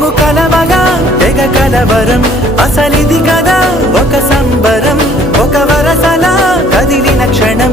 మేము కలవగా తెగ కలవరం అసలిది కదా ఒక సంబరం ఒక వరసలా కదిలిన క్షణం